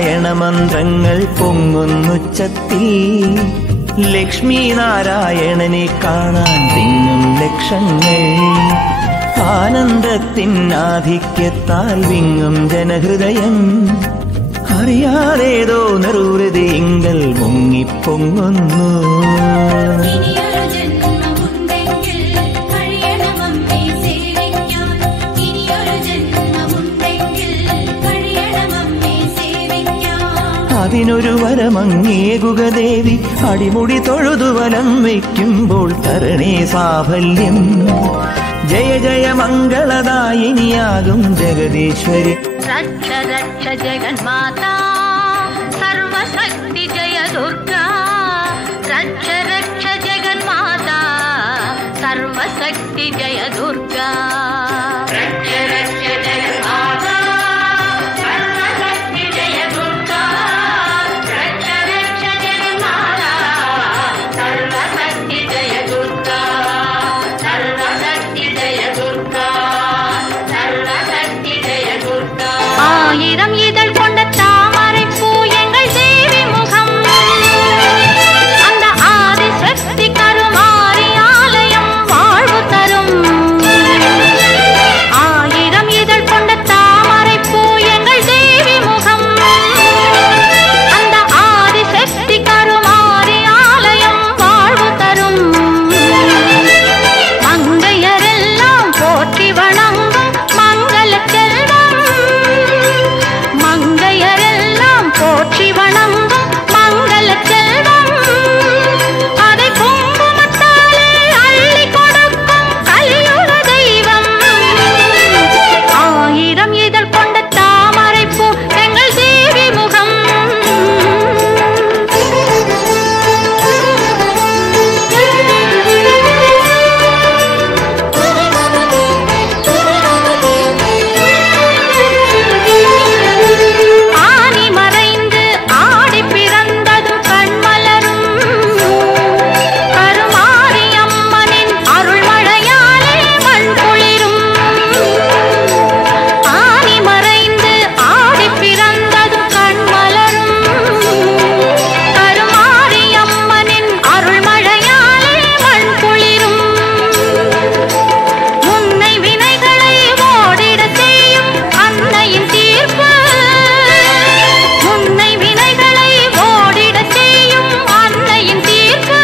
നാരായണ മന്ത്രങ്ങൾ പൊങ്ങുന്നുച്ചത്തിൽ ലക്ഷ്മി നാരായണനെ കാണാൻ തിങ്ങും ലക്ഷങ്ങൾ ആനന്ദത്തിനാധിക്യത്താൽ വിങ്ങും ജനഹൃദയം അറിയാതേതോ നെറുഹൃദയങ്ങൾ മുങ്ങിപ്പൊങ്ങുന്നു അതിനൊരു വരമങ്ങേകുക ദേവി അടിമുടി തൊഴുതു വലം വയ്ക്കുമ്പോൾ തരണേ സാഫല്യം ജയ ജയ മംഗളദായിനിയാകും ജഗദീശ്വരി രക്ഷ രക്ഷ ജഗന്മാതാ സർവശക്തി ജയ ദുർഗാ രക്ഷ രക്ഷ ജഗന്മാതാ സർവശക്തി ജയ ദുർഗാ രക്ഷ രക്ഷ ജഗന്മാതാ ஆயிரம் இதழ் கொண்ட தாமரை பூ எங்கள் தேவி முகம் அந்த ஆதிசக்தி கருமாரி ஆலயம் வாழ்வு தரும் ஆயிரம் இதழ் கொண்ட தாமரை பூ எங்கள் தேவி முகம் அந்த ஆதிசக்தி கருமாரி ஆலயம் வாழ்வு தரும் மங்கையரெல்லாம் போற்றி வணங்கும் மங்கள செல்வம் மங்கையரெல்லாம் போற்றி வணங்கும் மங்கள செல்வம் அதை குங்குமத்தாலே அள்ளி கொடுக்கும் கலியுக தெய்வம் ஆயிரம் இதழ் கொண்ட தாமரை பூ எங்கள் தேவி முகம் ஆனி மறைந்து ஆடி பிறந்ததும் கண்மலரும் கருமாரி அம்மனின் அருள்மழையாலே மண் குளிரும் ஆனி மறைந்து ஆடி பிறந்ததும் கண்மலரும் கருமாரி அம்மனின் அருள்மழையாலே மண் குளிரும் முன்னை வினைகளை ஓடிடச் செய்யும் அன்னையின் தீர்ப்பு முன்னை வினைகளை ஓடிடச் செய்யும் அன்னையின் தீர்ப்பு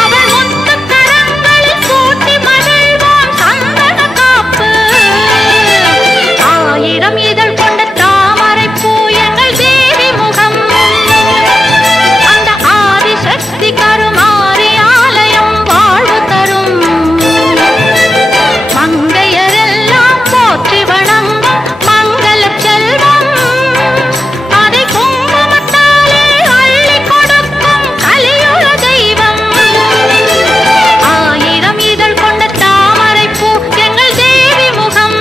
அவள் முத்துக் கரங்களில் சூட்டி மகிழ்வோம் சந்தன காப்பு ஆயிரம் இதழ் கொண்ட தாமரை பூ எங்கள் தேவி முகம் அந்த ஆதிசக்தி கருமாரி ஆலயம் வாழ்வு தரும் மங்கையரெல்லாம் போற்றி வணங்கும் மங்கள செல்வம் அதை குங்குமத்தாலே அள்ளி கொடுக்கும் கலியுக தெய்வம் ஆயிரம் இதழ் கொண்ட தாமரை பூ எங்கள் தேவி முகம்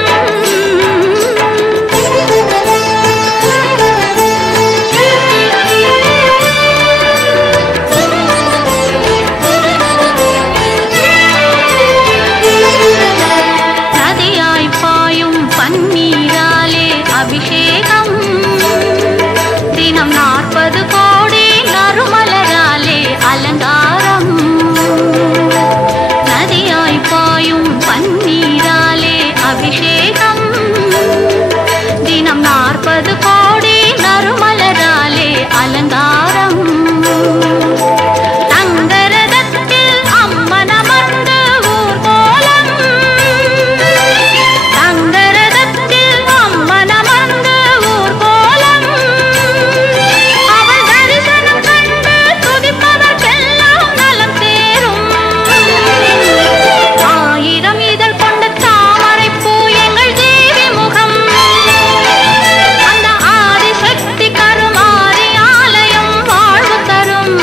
நதியாய் பாயும் பன்னீராலே அபிஷேகம் தினம் 40 கோடி நறுமலராலே அலங்காரம் நதியாய் பாயும் பன்னீராலே அபிஷேகம் தினம் 40 கோடி நறுமலராலே அலங்காரம் தங்கரதத்தில் அம்மன் அமர்ந்து ஊர்கோலம் தங்கரதத்தில் அம்மன் அமர்ந்து ஊர்கோலம் அவள் தரிசனம் கண்டு துதிப்பவர்க்கெல்லாம் நலம் சேரும் ஆயிரம் இதழ் கொண்ட தாமரை பூ எங்கள் தேவி முகம் அந்த ஆதிசக்தி கருமாரி ஆலயம் வாழ்வு தரும்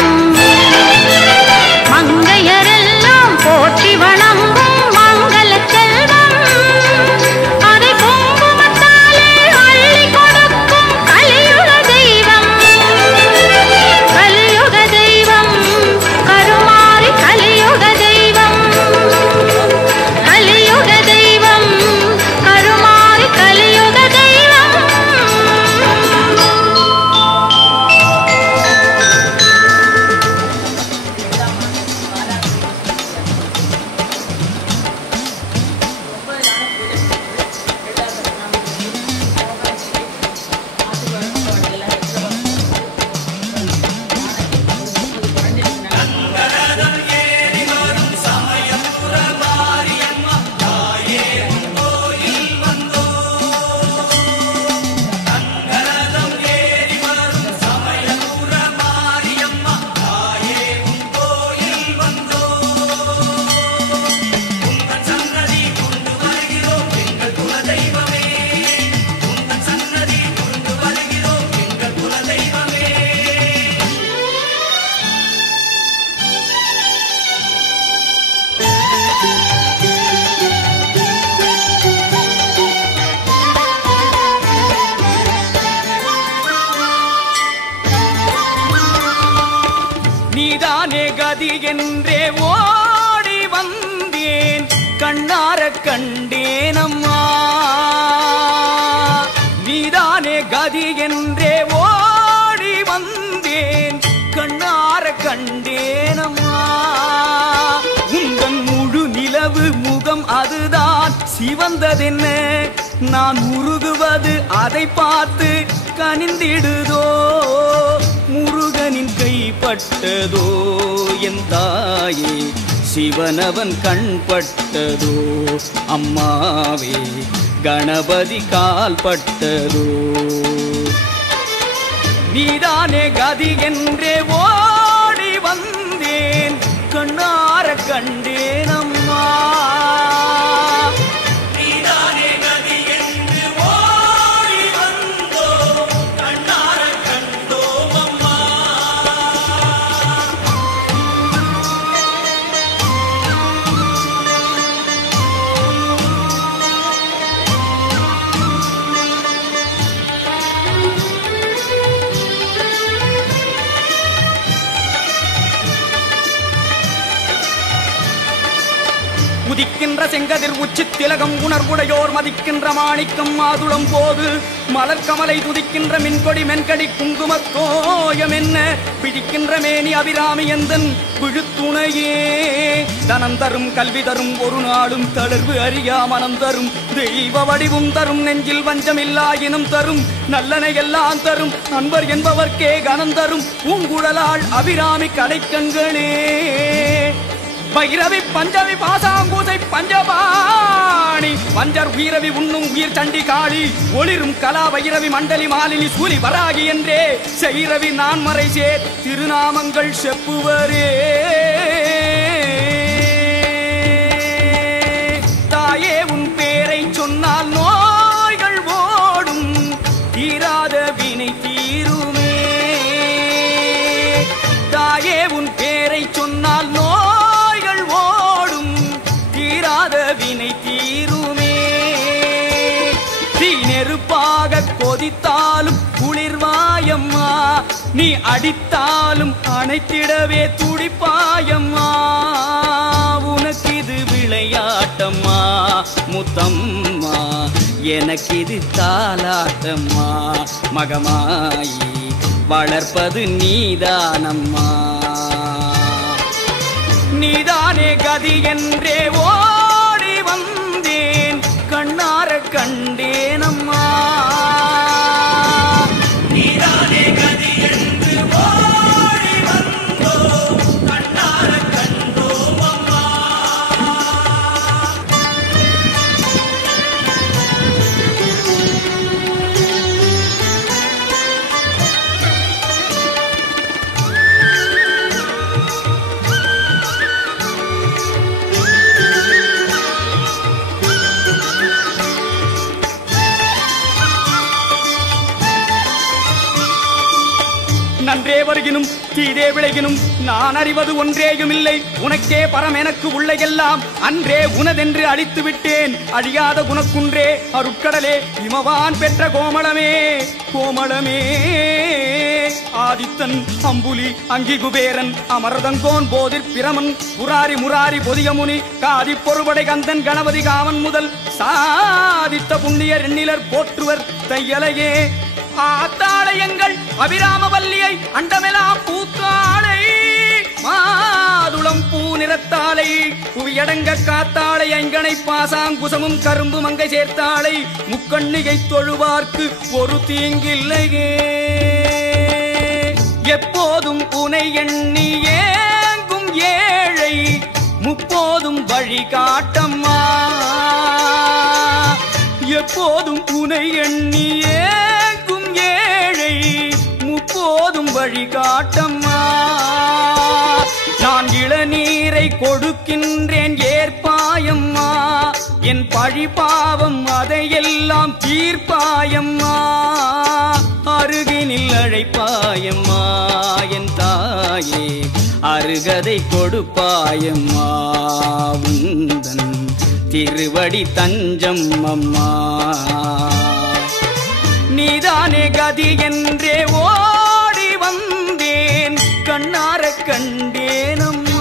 கதி என்றே ஓடி வந்தேன் கண்ணார கண்டேனம்மா நீதானே கதி என்றே ஓடி வந்தேன் கண்ணார கண்டேனம்மா உந்தன் முழு நிலவு முகம் அதுதான் சிவந்ததென்ன நான் உருகுவது அதை பார்த்து கனிந்திடுதோ முருகனின் கைப்பட்டதோ என் தாயே சிவனவன் கண்பட்டதோ அம்மாவே கணபதி கால்பட்டதோ நீதானே கதி என்றே ஓடி வந்தேன் கண்ணார கண்டேனம்மா நீதானே கதி என்று ஓடி வந்தோ கண்ணார கண்டோம் அம்மா உதிக்கின்ற செங்கதிர் உச்சி திலகம் உணர்வுடையோர் மதிக்கின்ற மாணிக்கம் மாதுளம் போது மலர்கமலை துதிக்கின்ற மின்கொடி மென்கடி குங்குமத்தோயம் என்ன பிடிக்கின்ற மேனி அபிராமி எந்தன் விழுத்துணையே தனம் தரும் கல்வி தரும் ஒரு நாளும் தளர்வு அறியா மனம் தரும் தெய்வ வடிவும் தரும் நெஞ்சில் வஞ்சமில்லா இனம் தரும் நல்லனை எல்லாம் தரும் அன்பர் என்பவர்க்கே கனம் தரும் பூங்குழலாள் அபிராமி கடைக்கண்களே பைரவி பஞ்சவி பாசாங்கூசை பஞ்சபாணி பஞ்சர் உயிரவி உண்ணும் உயிர் சண்டி காளி ஒளிரும் கலா வைரவி மண்டலி மாலினி சூலி வராகி என்றே செய்ரவி நான்மறை சேர் திருநாமங்கள் செப்புவரே தாயே உன் பேரை சொன்னால் நோய்கள் ஓடும் தீராத வினை தீருமே தாயே உன் பேரை சொன்னால் வினை தீருமே தீ நெருப்பாக கொதித்தாலும் குளிர்வாயம்மா நீ அடித்தாலும் அணைத்திடவே துடிப்பாயம்மா உனக்கு இது விளையாட்டம்மா முத்தம்மா எனக்கு இது தாலாட்டம்மா மகமாயி வளர்ப்பது நீதானம்மா நீதானே கதி என்றே ஓடி வந்தேன் கண்ணார கண்டேனம்மா நீதானே கதி என்று ஓடி வந்தோ கண்ணார கண்டோம் அம்மா நன்றே வருகினும் தீதே விளைகினும் நான் அறிவது ஒன்றேயும் இல்லை உனக்கே பரம் எனக்கு உள்ள எல்லாம் அன்றே உனதென்று அழித்து விட்டேன் அழியாத குணக்குன்றே அருட்கடலே இமவான் பெற்ற கோமளமே கோமளமே ஆதித்தன் அம்புலி அங்கி குபேரன் அமரதங்கோன் போதிற் பிரமன் புராரி முராரி பொதியமுனி காதி பொறுபடை கந்தன் கணபதி காமன் முதல் சாதித்த புண்ணியர் எண்ணிலர் போற்றுவர் தையலையே ஆத்தாளையங்கள் அபிராமவல்லியை அண்டமெலாம் பூத்தாளை மாதுளம் பூ நிறத்தாளை புவியடங்க காத்தாளை ஐங்கனை பாசாங்குசமும் கரும்பு மங்கை சேர்த்தாளை முக்கண்ணிகை தொழுவார்க்கு ஒரு தீங்கில்லையே எப்போதும் உனை எண்ணி ஏங்கும் ஏழை முப்போதும் வழி காட்டம்மா எப்போதும் உனை எண்ணி ஏங்கும் ஏழை முப்போதும் வழி காட்டம்மா நான் இளநீரை கொடுக்கின்றேன் ஏற்பாயம்மா என் பழி பாவம் அதையெல்லாம் தீர்ப்பாயம்மா அருகினில் அழைப்பாயம்மா என் தாயே அருகதை கொடுப்பாயம்மா உந்தன் திருவடி தஞ்சம் அம்மா நீதானே கதி என்றே ஓடி வந்தேன் கண்ணார கண்டேனம்மா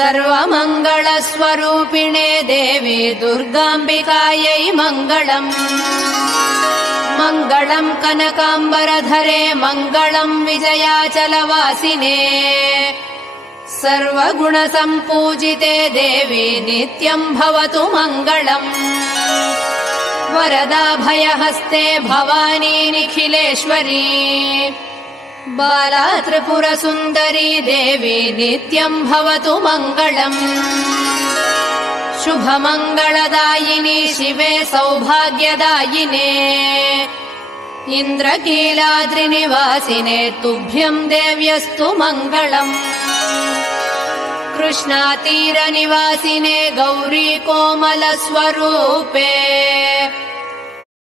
सर्वमङ्गलस्वरूपिणे देवी दुर्गाम्बिकायै मङ्गलम् मङ्गलम् कनकाम्बरधरे मङ्गलम् विजयाचलवासिने सर्वगुणसम्पूजिते देवी नित्यम् भवतु मङ्गलम् वरदाभयहस्ते भवानी निखिलेश्वरी बाला त्रिपुरसुन्दरी देवी नित्यम् भवतु मङ्गलम् शुभमङ्गलदायिनी शिवे सौभाग्यदायिने इन्द्रकीलाद्रिनिवासिने तुभ्यम् देव्यस्तु मङ्गलम् कृष्णातीरनिवासिने गौरी कोमलस्वरूपे